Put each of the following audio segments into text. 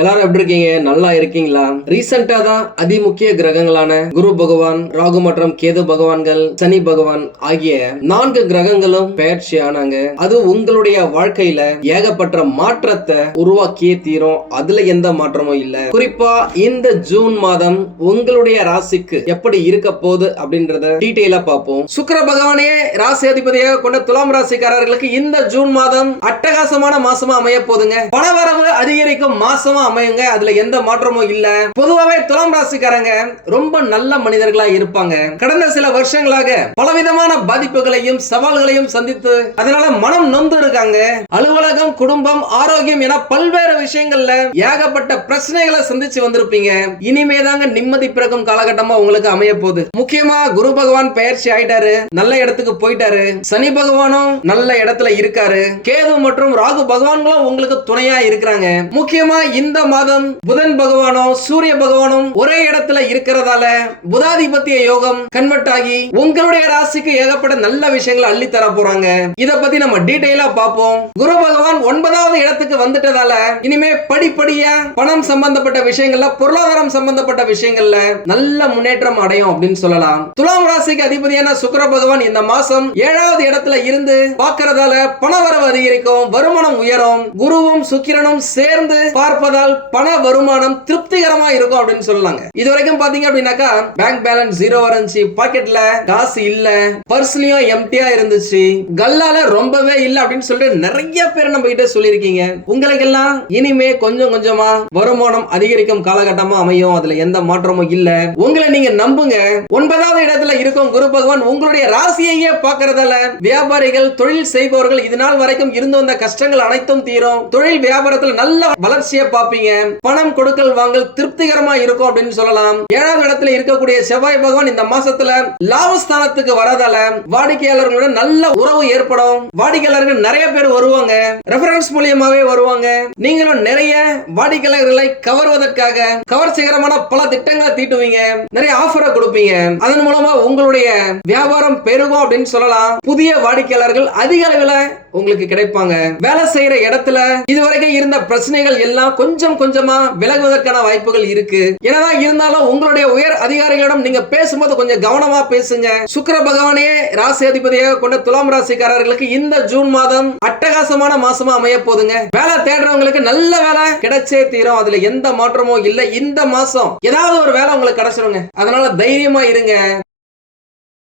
எல்லாரும் எப்படி இருக்கீங்க? நல்லா இருக்கீங்களா? ரீசெண்டா தான் அதிமுக்கிய கிரகங்களான குரு பகவான் ராகு மற்றும் கேது பகவான்கள் சனி பகவான் ஆகிய நான்கு கிரகங்களும் பெயர்ச்சி ஆனாங்க. அது உங்களுடைய வாழ்க்கையில ஏகப்பட்ட மாற்றத்தை உருவாக்கியே தீரும். அதுல எந்த மாற்றமும் இல்ல. குறிப்பா இந்த ஜூன் மாதம் உங்களுடைய ராசிக்கு எப்படி இருக்க போகுது அப்படின்றத டீட்டெயிலா பார்ப்போம். சுக்கர பகவானே ராசி அதிபதியாக கொண்ட துலாம் ராசிக்காரர்களுக்கு இந்த ஜூன் மாதம் அட்டகாசமான மாசமா அமைய போதுங்க பணவரவு அதிகரிக்கும் மாசமா அமையுங்க. அதுல எந்த மாற்றமும் இல்ல. பொதுவாகவே துலாம் ராசிக்காரங்க ரொம்ப நல்ல மனிதர்களா இருப்பாங்க. கடந்த சில வருஷங்களாக பலவிதமான பாதிப்புகளையும் சவால்களையும் சந்தித்து அதனால மனம் நொந்து இருக்காங்க. அலுவலகம் குடும்பம் ஆரோக்கியம் என பல்வேறு விஷயங்கள்ல ஏகப்பட்ட பிரச்சனைகளை சந்திச்சு வந்திருப்பீங்க. இனிமே தாங்க நிம்மதி பிறக்கும் காலகட்டமா உங்களுக்கு அமைய போகுது. முக்கியமா குரு பகவான் பெயர்ச்சி ஆயிட்டாரு. நல்ல இடத்துக்கு போயிட்டாரு. சனி பகவானும் நல்ல இடத்துல இருக்காரு. கேது மற்றும் ராகு பகவான்களும் உங்களுக்கு துணையா இருக்கிறாங்க. முக்கியமா இந்த இந்த மாதம் புதன் பகவானும் சூரிய பகவானும் ஒரே இடத்துல இருக்கிறதால புதாதிபத்திய யோகம் கன்வெர்ட் ஆகி உங்களுடைய ராசிக்கு ஏகப்பட்ட நல்ல விஷயங்களை அள்ளி தர போறாங்க. இத பத்தி நம்ம டீடைலா பார்ப்போம். குரு பகவான் ஒன்பதாவது இடத்துக்கு வந்துட்டதால இனிமே படிப்படியா பணம் சம்பந்தப்பட்ட விஷயங்கள்ல பொருளாதாரம் சம்பந்தப்பட்ட விஷயங்கள்ல நல்ல முன்னேற்றம் அடையும் அப்படின்னு சொல்லலாம். துலாம் ராசிக்கு அதிபதியான சுக்கர பகவான் இந்த மாசம் ஏழாவது இடத்துல இருந்து பாக்குறதால பணவரவு அதிகரிக்கும் வருமானம் உயரும். குருவும் சுக்கிரனும் சேர்ந்து பார்ப்பதால் இருந்தால் பண வருமானம் திருப்திகரமா இருக்கும் அப்படின்னு சொல்லலாங்க. இது வரைக்கும் பாத்தீங்க அப்படின்னாக்கா பேங்க் பேலன்ஸ் ஜீரோ இருந்துச்சு பாக்கெட்ல காசு இல்ல பர்ஸ்லயும் எம்டியா இருந்துச்சு கல்லால ரொம்பவே இல்ல அப்படின்னு சொல்லிட்டு நிறைய பேர் நம்ம கிட்ட சொல்லியிருக்கீங்க. உங்களுக்கெல்லாம் இனிமே கொஞ்சம் கொஞ்சமா வருமானம் அதிகரிக்கும் காலகட்டமா அமையும் அதுல எந்த மாற்றமும் இல்ல. உங்களை நீங்க நம்புங்க. ஒன்பதாவது இடத்துல இருக்கும் குரு பகவான் உங்களுடைய ராசியையே பாக்குறதால வியாபாரிகள் தொழில் செய்பவர்கள் இது நாள் வரைக்கும் இருந்து வந்த கஷ்டங்கள் அனைத்தும் தீரும். தொழில் வியாபாரத்தில் நல்ல வளர்ச்சியை பார்ப்பீங்க. பணம் கொடுக்கல் வாங்கல் திருப்திகரமா இருக்கும் அப்படின்னு சொல்லலாம். ஏழாவது இடத்துல இருக்கக்கூடிய செவ்வாய் பகவான் இந்த மாசத்துல லாபஸ்தானத்துக்கு வரதால வாடிக்கையாளர்களோட நல்ல உறவு ஏற்படும். வாடிக்கையாளர்கள் நிறைய பேர் வருவாங்க. ரெஃபரன்ஸ் மூலியமாவே வருவாங்க. நீங்களும் நிறைய வாடிக்கையாளர்களை கவர்வதற்காக கவர்ச்சிகரமான பல திட்டங்களை தீட்டுவீங்க. நிறைய ஆஃபரை கொடுப்பீங்க. அதன் மூலமா உங்களுடைய வியாபாரம் பெருகும் அப்படின்னு சொல்லலாம். புதிய வாடிக்கையாளர்கள் அதிக அளவில் உங்களுக்கு கிடைப்பாங்க. வேலை செய்யற இடத்துல இதுவரைக்கும் இருந்த பிரச்சனைகள் எல்லாம் கொஞ்சம் கொஞ்சமா விலகுவதற்கான வாய்ப்புகள் இருக்கு. என்னதான் இருந்தாலும் உங்களுடைய உயர் அதிகாரிகளிடம் நீங்க பேசும்போது கொஞ்சம் கவனமா பேசுங்க. சுக்கர பகவானே ராசி அதிபதியாக கொண்ட துலாம் ராசிக்காரர்களுக்கு இந்த ஜூன் மாதம் அட்டகாசமான மாசமா அமைய போகுதுங்க வேலை தேடுறவங்களுக்கு நல்ல வேலை கிடைச்சே தீரும். அதுல எந்த மாற்றமும் இல்ல. இந்த மாசம் ஏதாவது ஒரு வேலை உங்களுக்கு கிடைச்சிருங்க. அதனால தைரியமா இருங்க.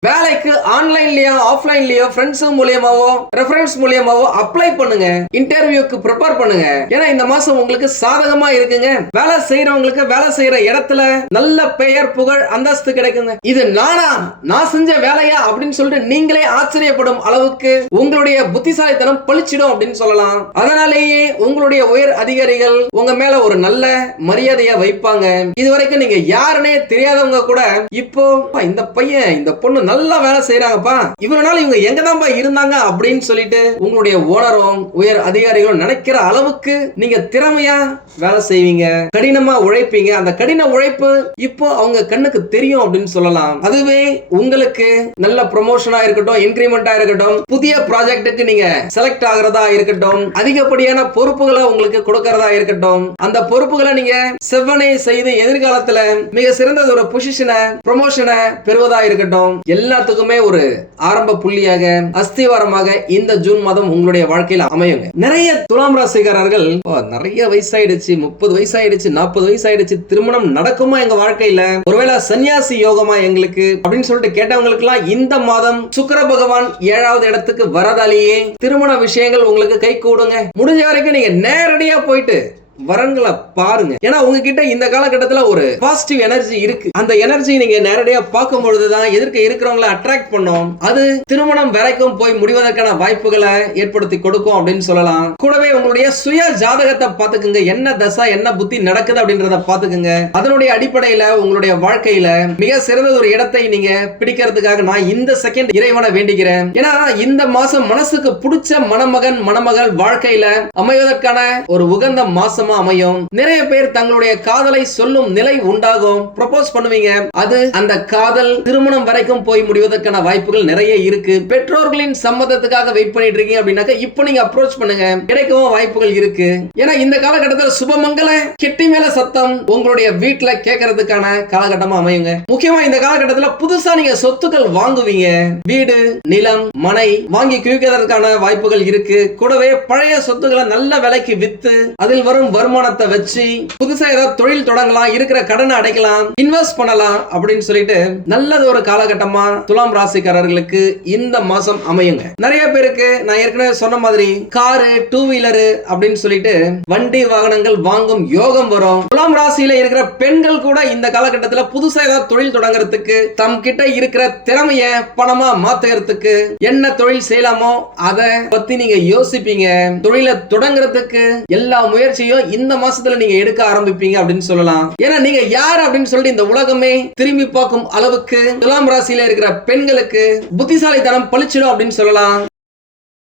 வேலைக்கு ஆன்லைன்லயோ ஆஃப்லைன்லயோ ஃப்ரெண்ட்ஸ் மூலியமாவோ ரெஃபரன்ஸ் மூலியமாவோ அப்ளை பண்ணுங்க. இன்டர்வியூக்கு ப்ரிப்பேர் பண்ணுங்க. ஏன்னா இந்த மாசம் உங்களுக்கு சாதகமா இருக்குங்க. வேலை செய்யறவங்களுக்கு வேலை செய்யற இடத்துல நல்ல பெயர் புகழ் அந்தஸ்து கிடைக்குங்க. இது நானா? நான் செஞ்ச வேலையா? அப்படின்னு சொல்லிட்டு நீங்களே ஆச்சரியப்படும் அளவுக்கு உங்களுடைய புத்திசாலித்தனம் பழிச்சிடும் அப்படின்னு சொல்லலாம். அதனாலேயே உங்களுடைய உயர் அதிகாரிகள் உங்க மேல ஒரு நல்ல மரியாதையை வைப்பாங்க. இதுவரைக்கும் நீங்க யாருன்னே தெரியாதவங்க கூட இப்போ இந்த பையன் இந்த பொண்ணு நல்லா வேலை செய்யறாங்கப்பா இவனால இவங்க எங்க தான்ப்பா இருந்தாங்க அப்படின்னு சொல்லிட்டு உங்களுடைய ஓனரும் உயர் அதிகாரிகளும் நினைக்கிற அளவுக்கு நீங்க திறமையா வேலை செய்வீங்க. கடினமா உழைப்பீங்க. அந்த கடின உழைப்பு இப்போ அவங்க கண்ணுக்கு தெரியும் அப்படின்னு சொல்லலாம். அதுவே உங்களுக்கு நல்ல ப்ரொமோஷனா இருக்கட்டும் இன்கிரிமெண்டா இருக்கட்டும் புதிய ப்ராஜெக்டுக்கு நீங்க செலக்ட் ஆகிறதா இருக்கட்டும் அதிகப்படியான பொறுப்புகளை உங்களுக்கு கொடுக்கறதா இருக்கட்டும் அந்த பொறுப்புகளை நீங்க செவ்வனை செய்து எதிர்காலத்துல மிக சிறந்த ஒரு பொசிஷனை ப்ரொமோஷனை பெறுவதா இருக்கட்டும். எல்லாத்துக்குமே ஒரு ஆரம்ப புள்ளியாக அஸ்திவாரமாக இந்த ஜூன் மாதம் உங்களுடைய வாழ்க்கையில அமையுங்க. நிறைய துலாம் ராசிக்காரர்கள் நிறைய வயசாயிடுச்சு முப்பது வயசாயிடுச்சு நாற்பது வயசாயிடுச்சு திருமணம் நடக்குமா எங்க வாழ்க்கையில? ஒருவேளை சன்னியாசி யோகமா எங்களுக்கு? அப்படின்னு சொல்லிட்டு கேட்டவங்களுக்கு எல்லாம் இந்த மாதம் சுக்கர பகவான் ஏழாவது இடத்துக்கு வரதாலேயே திருமண விஷயங்கள் உங்களுக்கு கை கூடுங்க. முடிஞ்ச வரைக்கும் நீங்க நேரடியா போயிட்டு வரங்களை பாருங்க. ஏன்னா உங்ககிட்ட இந்த காலகட்டத்தில் ஒரு பாசிட்டிவ் எனர்ஜி இருக்கு. அந்த எனர்ஜி நீங்க நேரடியா பார்க்கும் பொழுதுதான் எதிர்க்க இருக்கிறவங்களை அட்ராக்ட் பண்ணும். அது திருமணம் வரைக்கும் போய் முடிவதற்கான வாய்ப்புகளை ஏற்படுத்தி கொடுக்கும் அப்படின்னு சொல்லலாம். கூடவே உங்களுடைய சுய ஜாதகத்தை பாத்துக்குங்க என்ன தசா என்ன புத்தி நடக்குது அப்படின்றத பாத்துக்குங்க அதனுடைய அடிப்படையில உங்களுடைய வாழ்க்கையில மிக சிறந்த ஒரு இடத்தை நீங்க பிடிக்கிறதுக்காக நான் இந்த செகண்ட் இறைவனை வேண்டிக்கிறேன் ஏன்னா இந்த மாசம் மனசுக்கு பிடிச்ச மணமகன் மணமகள் வாழ்க்கையில அமைவதற்கான ஒரு உகந்த மாசம் மாசமா அமையும். நிறைய பேர் தங்களுடைய காதலை சொல்லும் நிலை உண்டாகும். ப்ரொபோஸ் பண்ணுவீங்க. அது அந்த காதல் திருமணம் வரைக்கும் போய் முடிவதற்கான வாய்ப்புகள் நிறைய இருக்கு. பெற்றோர்களின் சம்மதத்துக்காக வெயிட் பண்ணிட்டு இருக்கீங்க அப்படின்னாக்க இப்போ நீங்க அப்ரோச் பண்ணுங்க. கிடைக்கவும் வாய்ப்புகள் இருக்கு. ஏன்னா இந்த காலகட்டத்தில் சுபமங்கல கெட்டி மேல சத்தம் உங்களுடைய வீட்டுல கேட்கறதுக்கான காலகட்டமா அமையுங்க. முக்கியமா இந்த காலகட்டத்தில் புதுசா நீங்க சொத்துக்கள் வாங்குவீங்க. வீடு நிலம் மனை வாங்கி குவிக்கிறதுக்கான வாய்ப்புகள் இருக்கு. கூடவே பழைய சொத்துக்களை நல்ல விலைக்கு வித்து அதில் வரும் வருமானத்தை வச்சு புதுசா ஏதாவது தொழில் தொடங்கலாம் இருக்கிற கடனை அடைக்கலாம் இன்வெஸ்ட் பண்ணலாம் அப்படின்னு சொல்லிட்டு நல்லது ஒரு காலகட்டமா துலாம் ராசிக்காரர்களுக்கு இந்த மாசம் அமையுங்க. நிறைய பேருக்கு நான் ஏற்கனவே சொன்ன மாதிரி காரு டூ வீலரு அப்படின்னு சொல்லிட்டு வண்டி வாகனங்கள் வாங்கும் யோகம் வரும். துலாம் ராசியில இருக்கிற பெண்கள் கூட இந்த காலகட்டத்தில் புதுசா ஏதாவது தொழில் தொடங்குறதுக்கு தம் கிட்ட இருக்கிற திறமைய பணமா மாத்துறதுக்கு என்ன தொழில் செய்யலாமோ அதை பத்தி நீங்க யோசிப்பீங்க. தொழிலை தொடங்குறதுக்கு எல்லா முயற்சியும் இந்த மாசத்துல நீங்க எடுக்க ஆரம்பிப்பீங்க அப்படின்னு சொல்லலாம். ஏன்னா நீங்க யார் அப்படின்னு சொல்லிட்டு இந்த உலகமே திரும்பி பார்க்கும் அளவுக்கு துலாம் ராசியில இருக்கிற பெண்களுக்கு புத்திசாலித்தனம் பளிச்சிடும் அப்படின்னு சொல்லலாம்.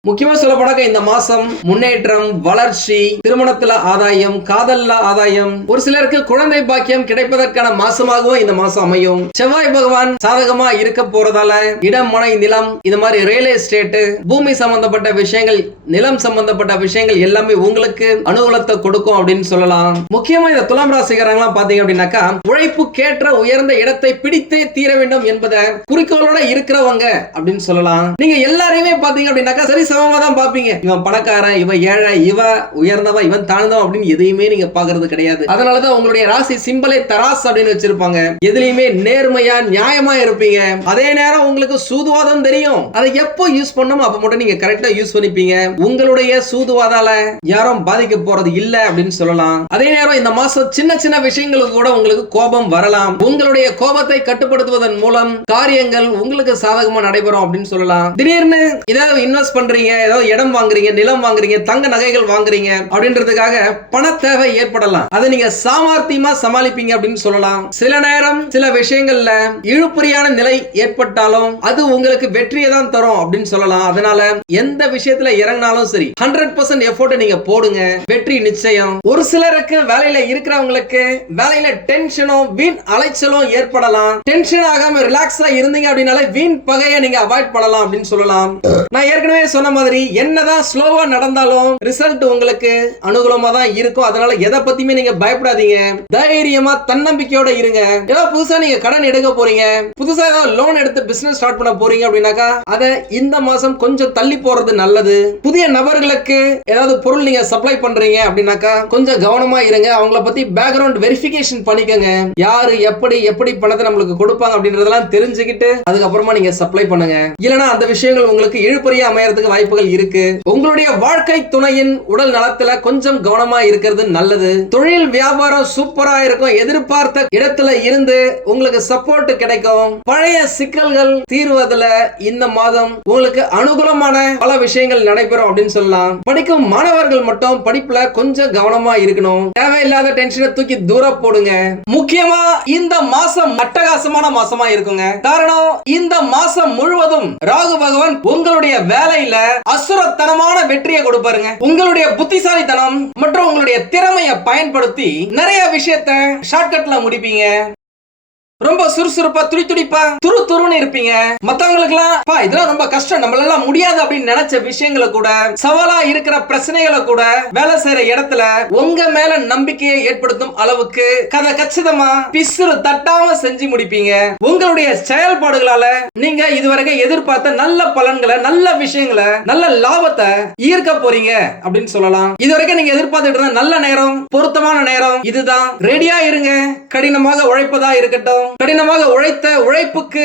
முக்கியமா சொல்ல போனாக்க இந்த மாசம் முன்னேற்றம் வளர்ச்சி திருமணத்துல ஆதாயம் காதல்ல ஆதாயம் ஒரு சிலருக்கு குழந்தை பாக்கியம் கிடைப்பதற்கான மாசமாகவும் இந்த மாசம் அமையும். செவ்வாய் பகவான் சாதகமா இருக்க போறதால இடம் மனை நிலம் இந்த மாதிரி ரியல் எஸ்டேட் பூமி சம்பந்தப்பட்ட விஷயங்கள் நிலம் சம்பந்தப்பட்ட விஷயங்கள் எல்லாமே உங்களுக்கு அனுகூலத்தை கொடுக்கும் அப்படின்னு சொல்லலாம். முக்கியமா இந்த துலாம் ராசிக்காரங்களாம் பாத்தீங்க அப்படின்னாக்கா உழைப்புக்கேற்ற உயர்ந்த இடத்தை பிடித்தே தீர வேண்டும் என்பதை குறிக்கோளோட இருக்கிறவங்க அப்படின்னு சொல்லலாம். நீங்க எல்லாரையுமே பாத்தீங்க அப்படின்னாக்கா சரி சமமா தான் பார்ப்பீங்க. இவன் பணக்காரன் இவன் ஏழை இவ உயர்ந்தவன் இவன் தாழ்ந்தவன் அப்படின்னு எதையுமே நீங்க பாக்குறது கிடையாது. அதனாலதான் உங்களுடைய ராசி சிம்பலை தராஸ் அப்படின்னு வச்சிருப்பாங்க. எதுலையுமே நேர்மையா நியாயமா இருப்பீங்க. அதே நேரம் உங்களுக்கு சூதுவாதம் தெரியும். அதை எப்போ யூஸ் பண்ணணும் அப்ப மட்டும் நீங்க கரெக்டா யூஸ் பண்ணிப்பீங்க. உங்களுடைய சூதுவாதால யாரும் பாதிக்க போறது இல்ல அப்படின்னு சொல்லலாம். அதே நேரம் இந்த மாசம் சின்ன சின்ன விஷயங்களுக்கு கூட உங்களுக்கு கோபம் வரலாம். உங்களுடைய கோபத்தை கட்டுப்படுத்துவதன் மூலம் காரியங்கள் உங்களுக்கு சாதகமா நடைபெறும் அப்படின்னு சொல்லலாம். திடீர்னு ஏதாவது இன்வெஸ்ட் பண்றீங்க. வாங்குறீங்க ஏதோ இடம் வாங்குறீங்க நிலம் வாங்குறீங்க தங்க நகைகள் வாங்குறீங்க அப்படின்றதுக்காக பண தேவை ஏற்படலாம். அதை நீங்க சாமர்த்தியமா சமாளிப்பீங்க அப்படின்னு சொல்லலாம். சில நேரம் சில விஷயங்கள்ல இழுபறியான நிலை ஏற்பட்டாலும் அது உங்களுக்கு வெற்றியை தான் தரும் அப்படின்னு சொல்லலாம். அதனால எந்த விஷயத்துல இறங்கினாலும் சரி ஹண்ட்ரட் பர்சன்ட் எஃபோர்ட் நீங்க போடுங்க. வெற்றி நிச்சயம். ஒரு சிலருக்கு வேலையில இருக்கிறவங்களுக்கு வேலையில டென்ஷனும் வீண் அலைச்சலும் ஏற்படலாம். டென்ஷன் ஆகாம ரிலாக்ஸா இருந்தீங்க அப்படின்னாலே வீண் பகையை நீங்க அவாய்ட் பண்ணலாம் அப்படின்னு சொல்லலாம். நான் ஏற்கனவே சொன்ன மாதிரி என்னதான் ஸ்லோவா நடந்தாலும் ரிசல்ட் உங்களுக்கு அனுகூலமா தான் இருக்கும். அதனால எதை பத்தியுமே நீங்க பயப்படாதீங்க. தைரியமா தன்னம்பிக்கையோட இருங்க. ஏதோ புதுசா நீங்க கடன் எடுக்க போறீங்க. புதுசா ஏதோ லோன் எடுத்து பிசினஸ் ஸ்டார்ட் பண்ண போறீங்க அப்படின்னாக்கா அதை இந்த மாசம் கொஞ்சம் தள்ளி போறது நல்லது. புதிய நபர்களுக்கு ஏதாவது பொருள் நீங்க சப்ளை பண்றீங்க அப்படின்னாக்கா கொஞ்சம் கவனமா இருங்க. அவங்கள பத்தி பேக்ரவுண்ட் வெரிஃபிகேஷன் பண்ணிக்கோங்க. யாரு எப்படி எப்படி பணத்தை நம்மளுக்கு கொடுப்பாங்க அப்படின்றதெல்லாம் தெரிஞ்சுக்கிட்டு அதுக்கப்புறமா நீங்க சப்ளை பண்ணுங்க. இல்லைன்னா அந்த விஷயங்கள் உங்களுக்கு இழுப்பறியா அமையறதுக்கு வாய்ப்புகள் இருக்கு. உங்களுடைய வாழ்க்கை துணையின் உடல் நலத்துல கொஞ்சம் கவனமா இருக்கிறது நல்லது. தொழில் வியாபாரம் சூப்பரா இருக்கும். எதிர்பார்த்த இடத்துல இருந்து உங்களுக்கு சப்போர்ட் கிடைக்கும். பழைய சிக்கல்கள் தீர்வதுல இந்த மாதம் உங்களுக்கு அனுகூலமான பல விஷயங்கள் நடைபெறும் அப்படின்னு சொல்லலாம். படிக்கும் மாணவர்கள் மட்டும் படிப்புல கொஞ்சம் கவனமா இருக்கணும். தேவையில்லாத டென்ஷனை தூக்கி தூர போடுங்க. முக்கியமா இந்த மாசம் அட்டகாசமான மாசமா இருக்குங்க. காரணம் இந்த மாசம் முழுவதும் ராகு பகவான் உங்களுடைய வேலையில அசுரத்தனமான வெற்றியை கொடுப்பாருங்க உங்களுடைய புத்திசாலித்தனம் மற்றும் உங்களுடைய திறமையை பயன்படுத்தி நிறைய விஷயத்த ஷார்ட்கட்ல முடிப்பீங்க. ரொம்ப சுறுசுறுப்பா துடி துடிப்பா துரு துருன்னு இருப்பீங்க. மத்தவங்களுக்கு எல்லாம் இதெல்லாம் ரொம்ப கஷ்டம். நம்மளால முடியாது அப்படின்னு நினைச்ச விஷயங்களை கூட சவாலா இருக்கிற பிரச்சனைகளை கூட வேலை செய்யற இடத்துல உங்க மேல நம்பிக்கையை ஏற்படுத்தும் அளவுக்கு கதை கச்சிதமா பிசுறு தட்டாம செஞ்சு முடிப்பீங்க. உங்களுடைய செயல்பாடுகளால நீங்க இதுவரைக்கும் எதிர்பார்த்த நல்ல பலன்களை நல்ல விஷயங்களை நல்ல லாபத்தை ஈர்க்க போறீங்க அப்படின்னு சொல்லலாம். இதுவரைக்கும் நீங்க எதிர்பார்த்துட்டு இருந்த நல்ல நேரம் பொருத்தமான நேரம் இதுதான். ரெடியா இருங்க. கடினமாக உழைப்பதா இருக்கட்டும். கடினமாக உழைத்த உழைப்புக்கு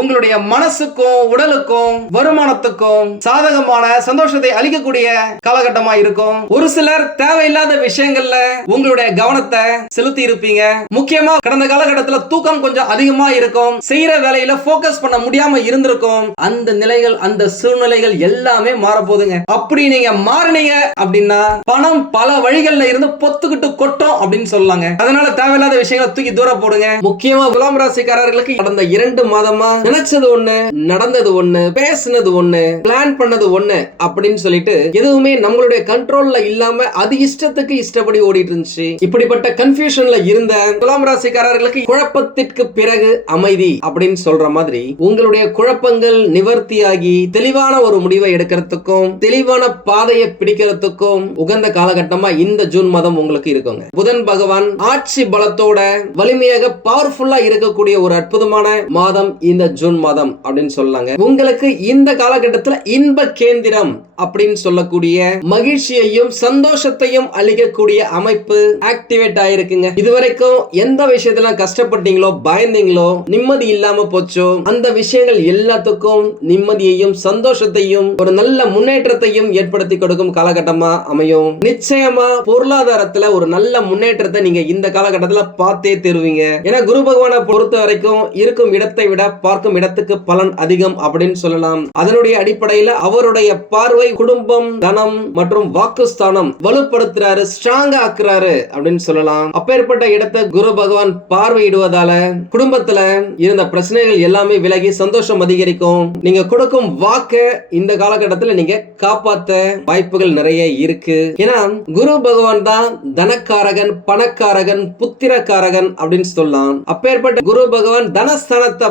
உங்களுடைய மனசுக்கும் உடலுக்கும் வருமானத்துக்கும் சாதகமான சந்தோஷத்தை அளிக்கக்கூடிய காலகட்டமா இருக்கும். ஒரு சிலர் தேவையில்லாத விஷயங்கள்ல உங்களுடைய கவனத்தை செலுத்தி இருப்பீங்க. முக்கியமா கடந்த காலகட்டத்துல தூக்கம் கொஞ்சம் அதிகமா இருக்கும். செய்யற வேலையில போக்கஸ் பண்ண முடியாம இருந்திருக்கும். அந்த நிலைகள் அந்த சூழ்நிலைகள் எல்லாமே மாறப்போகுதுங்க. அப்படி நீங்க மாறினீங்க அப்படின்னா பணம் பல வழிகள்ல இருந்து பொத்துக்கிட்டு கொட்டும் அப்படின்னு சொல்லலாங்க. அதனால தேவையில்லாத விஷயங்களை தூக்கி தூர போடுங்க. முக்கியமா குலாம் ராசிக்காரர்களுக்கு கடந்த இரண்டு மாதமா நினைச்சது ஒண்ணு நடந்தது ஒண்ணு பேசுனது ஒண்ணு பிளான் பண்ணது ஒண்ணு அப்படின்னு சொல்லிட்டு எதுவுமே நம்மளுடைய கண்ட்ரோல்ல இல்லாம அது இஷ்டத்துக்கு இஷ்டப்படி ஓடிட்டு இருந்துச்சு. இப்படிப்பட்ட கன்ஃபியூஷன்ல இருந்த துலாம் ராசிக்காரர்களுக்கு குழப்பத்திற்கு பிறகு அமைதி அப்படின்னு சொல்ற மாதிரி உங்களுடைய குழப்பங்கள் நிவர்த்தியாகி தெளிவான ஒரு முடிவை எடுக்கிறதுக்கும் தெளிவான பாதையை பிடிக்கிறதுக்கும் உகந்த காலகட்டமா இந்த ஜூன் மாதம் உங்களுக்கு இருக்குங்க. புதன் பகவான் ஆட்சி பலத்தோட வலிமையாக பவர்ஃபுல்லா இருக்கக்கூடிய ஒரு அற்புதமான மாதம் இந்த ஜூன் மாதம் அப்படின்னு சொல்லலாங்க உங்களுக்கு இந்த காலகட்டத்தில் இன்ப கேந்திரம் அப்படின்னு சொல்லக்கூடிய மகிழ்ச்சியையும் சந்தோஷத்தையும் அளிக்கக்கூடிய அமைப்பு ஆக்டிவேட் ஆயிருக்குங்க. இதுவரைக்கும் எந்த விஷயத்துல கஷ்டப்பட்டீங்களோ பயந்தீங்களோ நிம்மதி இல்லாம போச்சோ அந்த விஷயங்கள் எல்லாத்துக்கும் நிம்மதியையும் சந்தோஷத்தையும் ஒரு நல்ல முன்னேற்றத்தையும் ஏற்படுத்தி கொடுக்கும் காலகட்டமா அமையும். நிச்சயமா பொருளாதாரத்துல ஒரு நல்ல முன்னேற்றத்தை நீங்க இந்த காலகட்டத்துல பார்த்தே தருவீங்க. ஏன்னா குரு பகவானை பொறுத்த வரைக்கும் இருக்கும் இடத்தை விட பார்க்க பார்க்கும் இடத்துக்கு பலன் அதிகம் அப்படின்னு சொல்லலாம். அதனுடைய அடிப்படையில அவருடைய பார்வை குடும்பம் தனம் மற்றும் வாக்குஸ்தானம் வலுப்படுத்துறாரு ஸ்ட்ராங்கா ஆக்குறாரு அப்படின்னு சொல்லலாம். அப்பேற்பட்ட இடத்தை குரு பகவான் பார்வையிடுவதால குடும்பத்துல இருந்த பிரச்சனைகள் எல்லாமே விலகி சந்தோஷம் அதிகரிக்கும். நீங்க கொடுக்கும் வாக்க இந்த காலகட்டத்தில் நீங்க காப்பாத்த வாய்ப்புகள் நிறைய இருக்கு. ஏன்னா குரு பகவான் தான் தனக்காரகன் பணக்காரகன் புத்திரக்காரகன் அப்படின்னு சொல்லலாம். அப்பேற்பட்ட குரு பகவான் தனஸ்தானத்தை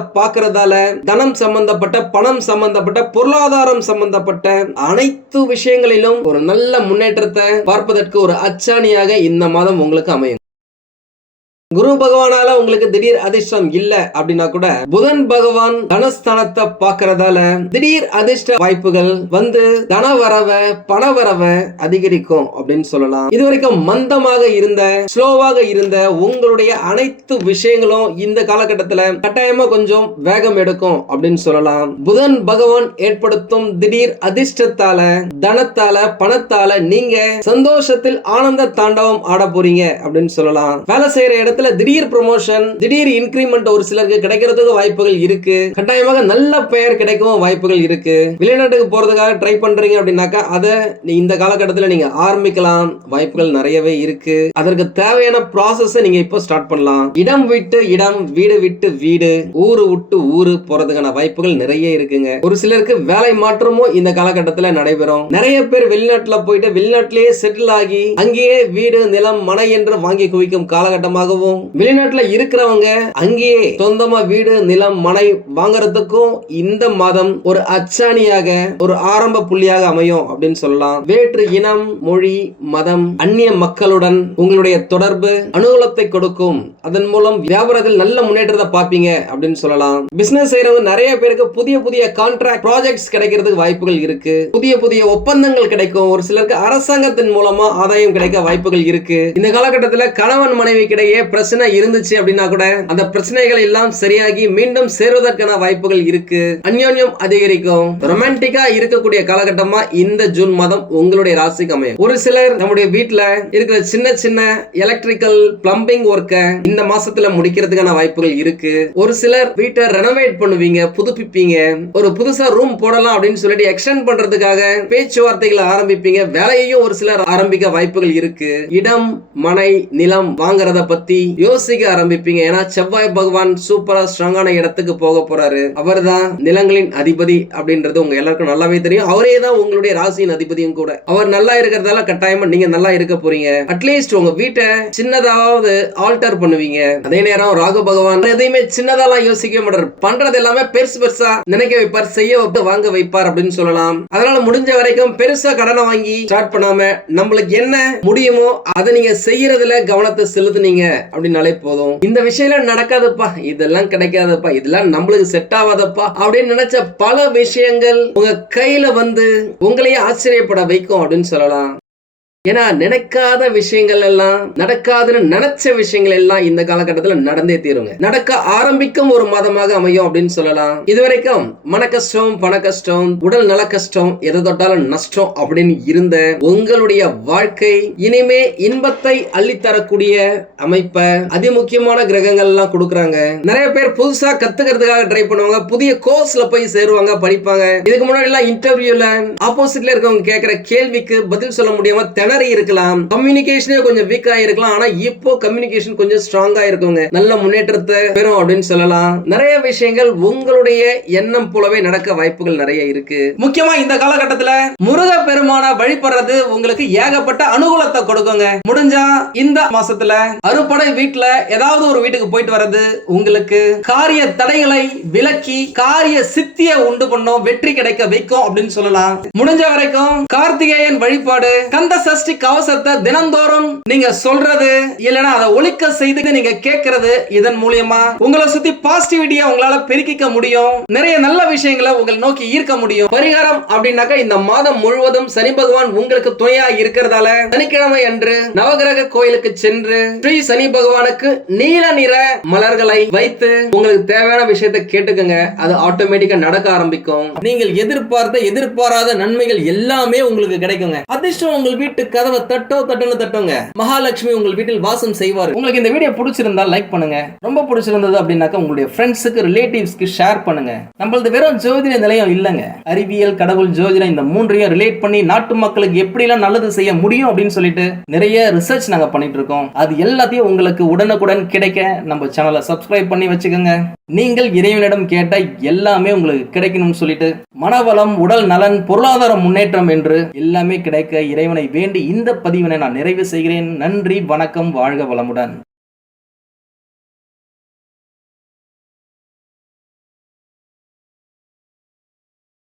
அதனால தனம் சம்பந்தப்பட்ட பணம் சம்பந்தப்பட்ட பொருளாதாரம் சம்பந்தப்பட்ட அனைத்து விஷயங்களிலும் ஒரு நல்ல முன்னேற்றத்தை பார்ப்பதற்கு ஒரு அச்சாணியாக இந்த மாதம் உங்களுக்கு அமையும். குரு பகவானால உங்களுக்கு திடீர் அதிர்ஷ்டம் இல்ல அப்படின்னா கூட புதன் பகவான் தனஸ்தானத்தை பாக்குறதால திடீர் அதிர்ஷ்ட வாய்ப்புகள் வந்து தனவரவ பணவரவ அதிகரிக்கும் அப்படின்னு சொல்லலாம். இதுவரைக்கும் மந்தமாக இருந்த ஸ்லோவாக இருந்த உங்களுடைய அனைத்து விஷயங்களும் இந்த காலகட்டத்துல கட்டாயமா கொஞ்சம் வேகம் எடுக்கும் அப்படின்னு சொல்லலாம். புதன் பகவான் ஏற்படுத்தும் திடீர் அதிர்ஷ்டத்தால தனத்தால பணத்தால நீங்க சந்தோஷத்தில் ஆனந்த தாண்டவம் ஆட போறீங்க அப்படின்னு சொல்லலாம். வேலை செய்யற இடத்துல திடீர் ப்ரொமோஷன் திடீர் இன்கிரிமெண்ட் ஒரு சிலருக்கு கிடைக்கிறதுக்கு வாய்ப்புகள் இருக்கு. கட்டாயமாக நல்ல பெயர் கிடைக்கவும் வாய்ப்புகள் இருக்கு. வெளிநாட்டுக்கு போறதுக்காக ட்ரை பண்றீங்க அப்படின்னாக்கா அதை இந்த காலகட்டத்தில் நீங்க ஆரம்பிக்கலாம். வாய்ப்புகள் நிறையவே இருக்கு. அதற்கு தேவையான ப்ராசஸ் நீங்க இப்போ ஸ்டார்ட் பண்ணலாம். இடம் விட்டு இடம் வீடு விட்டு வீடு ஊரு விட்டு ஊரு போறதுக்கான வாய்ப்புகள் நிறைய இருக்குங்க. ஒரு சிலருக்கு வேலை மாற்றமும் இந்த காலகட்டத்தில் நடைபெறும். நிறைய பேர் வெளிநாட்டில் போயிட்டு வெளிநாட்டிலேயே செட்டில் ஆகி அங்கேயே வீடு நிலம் மனை என்று வாங்கி குவிக்கும் காலகட்டமாகவும் வெளிநாட்டுல இருக்கிறவங்க அங்கேயே சொந்தமா வீடு நிலம் மனை வாங்குறதுக்கும் இந்த மாதம் ஒரு அச்சாணியாக ஒரு ஆரம்ப புள்ளியாக அமையும் அப்படின்னு சொல்லலாம். வேற்று இனம் மொழி மதம் அந்நிய மக்களுடன் உங்களுடைய தொடர்பு அனுகூலத்தை கொடுக்கும். அதன் மூலம் வியாபாரத்தில் நல்ல முன்னேற்றத்தை பார்ப்பீங்க அப்படின்னு சொல்லலாம். பிசினஸ் செய்யறவங்க நிறைய பேருக்கு புதிய புதிய கான்ட்ராக்ட் ப்ராஜெக்ட்ஸ் கிடைக்கிறதுக்கு வாய்ப்புகள் இருக்கு. புதிய புதிய ஒப்பந்தங்கள் கிடைக்கும். ஒரு சிலருக்கு அரசாங்கத்தின் மூலமா ஆதாயம் கிடைக்க வாய்ப்புகள் இருக்கு. இந்த காலகட்டத்தில் கணவன் மனைவிக்கிடையே பிரச்சனை இருந்துச்சு அப்படின்னா கூட அந்த பிரச்சனைகள் எல்லாம் சரியாகி மீண்டும் சேருவதற்கான வாய்ப்புகள் இருக்கு. அந்யோன்யம் அதிகரிக்கும். ரொமான்டிக்கா இருக்கக்கூடிய காலகட்டமா இந்த ஜூன் மாதம் உங்களுடைய ராசிக்கு அமையும். ஒரு சிலர் நம்முடைய வீட்டுல இருக்கிற சின்ன சின்ன எலக்ட்ரிக்கல் பிளம்பிங் ஒர்க்கை இந்த மாசத்துல முடிக்கிறதுக்கான வாய்ப்புகள் இருக்கு. ஒரு சிலர் வீட்டை ரெனோவேட் பண்ணுவீங்க புதுப்பிப்பீங்க. ஒரு புதுசா ரூம் போடலாம் அப்படின்னு சொல்லிட்டு எக்ஸ்டெண்ட் பண்றதுக்காக பேச்சுவார்த்தைகளை ஆரம்பிப்பீங்க. வேலையையும் ஒரு சிலர் ஆரம்பிக்க வாய்ப்புகள் இருக்கு. இடம் மனை நிலம் வாங்குறத பத்தி யோசிக்க ஆரம்பிப்பீங்க. ஏன்னா செவ்வாய் பகவான் சூப்பரா ஸ்ட்ராங்கான இடத்துக்கு போக போறாரு. அவர் தான் நிலங்களின் அதிபதி அப்படின்றது உங்க எல்லாருக்கும் நல்லாவே தெரியும். அவரே தான் உங்களுடைய ராசியின் அதிபதியும் கூட. அவர் நல்லா இருக்கிறதால கட்டாயமா நீங்க நல்லா இருக்க போறீங்க. அட்லீஸ்ட் உங்க வீட்டை சின்னதாவது ஆல்டர் பண்ணுவீங்க. அதே நேரம் ராகு பகவான் எதையுமே சின்னதாலாம் யோசிக்க மாட்டார். பண்றது எல்லாமே பெருசு பெருசா நினைக்க வைப்பார் செய்ய வைப்பார் வாங்க வைப்பார் அப்படின்னு சொல்லலாம். அதனால முடிஞ்ச வரைக்கும் பெருசா கடனை வாங்கி ஸ்டார்ட் பண்ணாம நம்மளுக்கு என்ன முடியுமோ அதை நீங்க செய்யறதுல கவனத்தை செலுத்துனீங்க அப்படின்னாலே போதும். இந்த விஷயம் நடக்காதப்பா. இதெல்லாம் கிடைக்காதப்பா. இதெல்லாம் நம்மளுக்கு செட் ஆகாதப்பா அப்படின்னு நினைச்ச பல விஷயங்கள் உங்க கையில வந்து உங்களையே ஆச்சரியப்பட வைக்கும் அப்படின்னு சொல்லலாம். ஏன்னா நினைக்காத விஷயங்கள் எல்லாம் நடக்காதுன்னு நினைச்ச விஷயங்கள் எல்லாம் இந்த காலகட்டத்துல நடந்தே தீருங்க. நடக்க ஆரம்பிக்கும் ஒரு மாதமாக அமையும் அப்படின்னு சொல்லலாம். இதுவரைக்கும் மன கஷ்டம் பண கஷ்டம் உடல் நல கஷ்டம் எதை தொட்டாலும் நஷ்டம் அப்படின்னு இருந்த உங்களுடைய வாழ்க்கை இனிமே இன்பத்தை அள்ளித்தரக்கூடிய அமைப்பை அதிமுக்கியமான கிரகங்கள் எல்லாம் கொடுக்குறாங்க. நிறைய பேர் புதுசா கத்துக்கிறதுக்காக ட்ரை பண்ணுவாங்க. புதிய கோர்ஸ்ல போய் சேருவாங்க படிப்பாங்க. இதுக்கு முன்னாடி எல்லாம் இன்டர்வியூல ஆப்போசிட்ல இருக்கவங்க கேட்கிற கேள்விக்கு பதில் சொல்ல முடியாம திணறி இருக்கலாம். கம்யூனிகேஷனே கொஞ்சம் வீக்கா இருக்கலாம் ஆனா இப்போ கம்யூனிகேஷன் கொஞ்சம் ஸ்ட்ராங்கா இருக்குங்க நல்ல முன்னேற்றத்தை பெறும் அப்படின்னு சொல்லலாம். நிறைய விஷயங்கள் உங்களுடைய எண்ணம் போலவே நடக்க வாய்ப்புகள் நிறைய இருக்கு. முக்கியமா இந்த காலகட்டத்துல முருக பெருமான வழிபடுறது உங்களுக்கு ஏகப்பட்ட அனுகூலத்தை கொடுக்குங்க. முடிஞ்சா இந்த மாசத்துல அறுபடை வீட்டுல ஏதாவது ஒரு வீட்டுக்கு போயிட்டு வர்றது உங்களுக்கு காரிய தடைகளை விலக்கி காரிய சித்திய உண்டு பண்ணும் வெற்றி கிடைக்க வைக்கும் அப்படின்னு சொல்லலாம். முடிஞ்ச வரைக்கும் கார்த்திகேயன் வழிபாடு கந்த பிளாஸ்டிக் கவசத்தை தினந்தோறும் நீங்க சொல்றது இல்லைன்னா அதை ஒழிக்க செய்து நீங்க கேட்கறது இதன் மூலியமா உங்களை சுத்தி பாசிட்டிவிட்டியை உங்களால பெருக்கிக்க முடியும். நிறைய நல்ல விஷயங்களை உங்களை நோக்கி ஈர்க்க முடியும். பரிகாரம் அப்படின்னாக்கா இந்த மாதம் முழுவதும் சனி பகவான் உங்களுக்கு துணையா இருக்கிறதால சனிக்கிழமை அன்று நவகிரக கோயிலுக்கு சென்று ஸ்ரீ சனி பகவானுக்கு நீல நிற மலர்களை வைத்து உங்களுக்கு தேவையான விஷயத்தை கேட்டுக்கங்க. அது ஆட்டோமேட்டிக்கா நடக்க ஆரம்பிக்கும். நீங்கள் எதிர்பார்த்த எதிர்பாராத நன்மைகள் எல்லாமே உங்களுக்கு கிடைக்குங்க. அதிர்ஷ்டம் உங்கள் வீட்டு கதவை தட்டோ தட்டுன்னு தட்டோங்க. மகாலட்சுமி உங்கள் வீட்டில் வாசம் செய்வார். உங்களுக்கு இந்த வீடியோ பிடிச்சிருந்தா லைக் பண்ணுங்க. ரொம்ப பிடிச்சிருந்தது அப்படின்னாக்கா உங்களுடைய ஃப்ரெண்ட்ஸுக்கு ரிலேட்டிவ்ஸ்க்கு ஷேர் பண்ணுங்க. நம்மளது வெறும் ஜோதிட நிலையம் இல்லைங்க. அறிவியல் கடவுள் ஜோதிடம் இந்த மூன்றையும் ரிலேட் பண்ணி நாட்டு மக்களுக்கு எப்படிலாம் நல்லது செய்ய முடியும் அப்படின்னு சொல்லிட்டு நிறைய ரிசர்ச் நாங்க பண்ணிட்டு இருக்கோம். அது எல்லாத்தையும் உங்களுக்கு உடனுக்குடன் கிடைக்க நம்ம சேனலை சப்ஸ்கிரைப் பண்ணி வச்சுக்கோங்க. நீங்கள் இறைவனிடம் கேட்ட எல்லாமே உங்களுக்கு கிடைக்கணும்னு சொல்லிட்டு மனவளம் உடல் நலன் பொருளாதார முன்னேற்றம் என்று எல்லாமே கிடைக்க இறைவனை வேண்டி இந்த பதிவினை நான் நிறைவு செய்கிறேன். நன்றி வணக்கம் வாழ்க வளமுடன்.